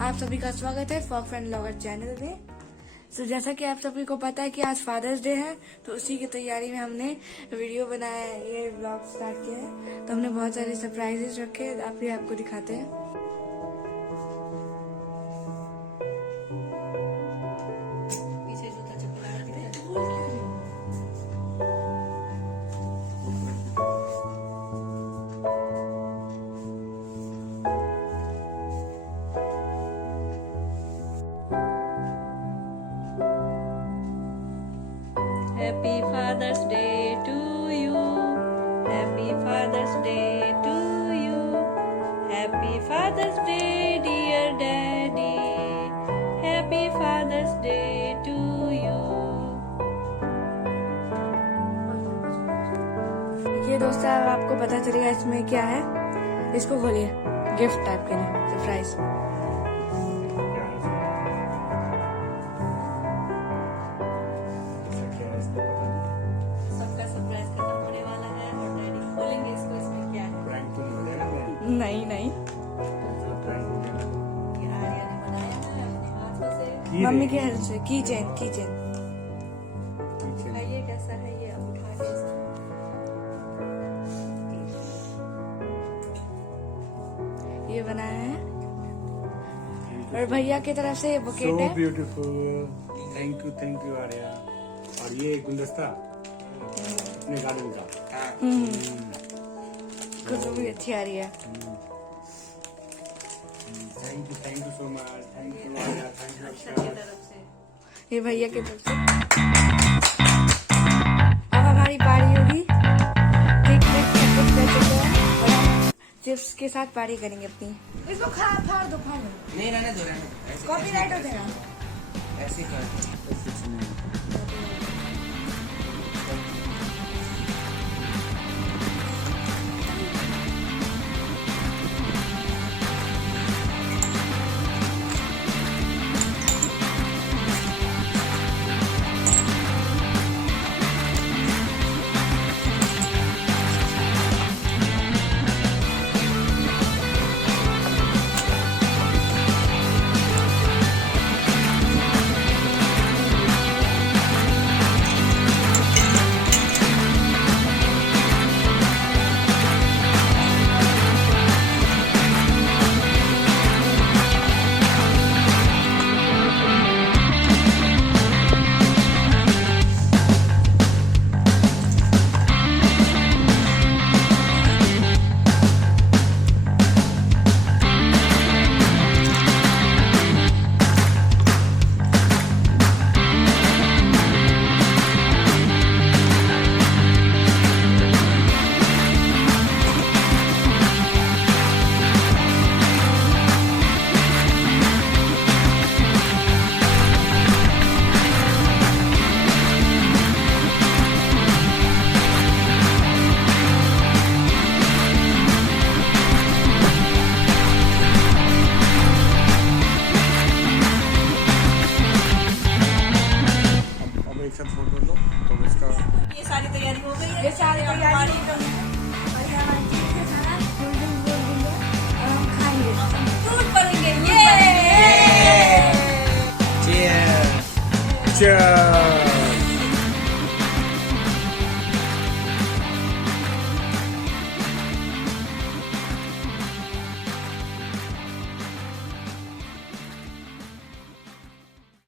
आप सभी का स्वागत है फॉक फ्रेंड ब्लॉगर चैनल में। तो जैसा कि आप सभी को पता है कि आज फादर्स डे है, तो उसी की तैयारी में हमने वीडियो बनाया है, ये ब्लॉग स्टार्ट किया है। तो हमने बहुत सारे सरप्राइजेस रखे, आप भी आपको दिखाते हैं। पीछे जूता चप्पल Happy Father's Day to you. Happy Father's Day to you. Happy Father's Day, dear Daddy. Happy Father's Day to you. ये दोस्तों आपको पता चलेगा इसमें क्या है। इसको खोलिए, गिफ्ट टाइप के लिए सरप्राइज। सबका सरप्राइज खत्म होने वाला है और डैडी खोलेंगे इसको। इसमें क्या है? नहीं नहीं, ये आर्या ने बनाया है अपने हाथों से। मम्मी के हेल्प से। की चेन ये कैसा है? ये अब उठा के इसको ये बनाया है, और भैया की तरफ से बुकेट है। Beautiful, thank you Arya. और ये गुलदस्ता अपने गार्डन का। खुशबू भी अच्छी आ रही है। Thank you so much. Thank you Arya, thank you अक्षर की तरफ से। ये भैया की तरफ से। अब हमारी पारी होगी। केक वेक सब कुछ कर चुके हैं और हम चिप्स के साथ पारी करेंगे अपनी। इसको फाड़ दो। नहीं रहने दो कॉपीराइट हो जाएगा। ऐसे कर। फोटो लो तो इसका ये सारी तैयारी हो गई है। ये सारी तैयारी हो गई है और ये हमारी चीज के सारा गोल देंगे और हम खाएंगे। दूध करेंगे। ये चीयर्स।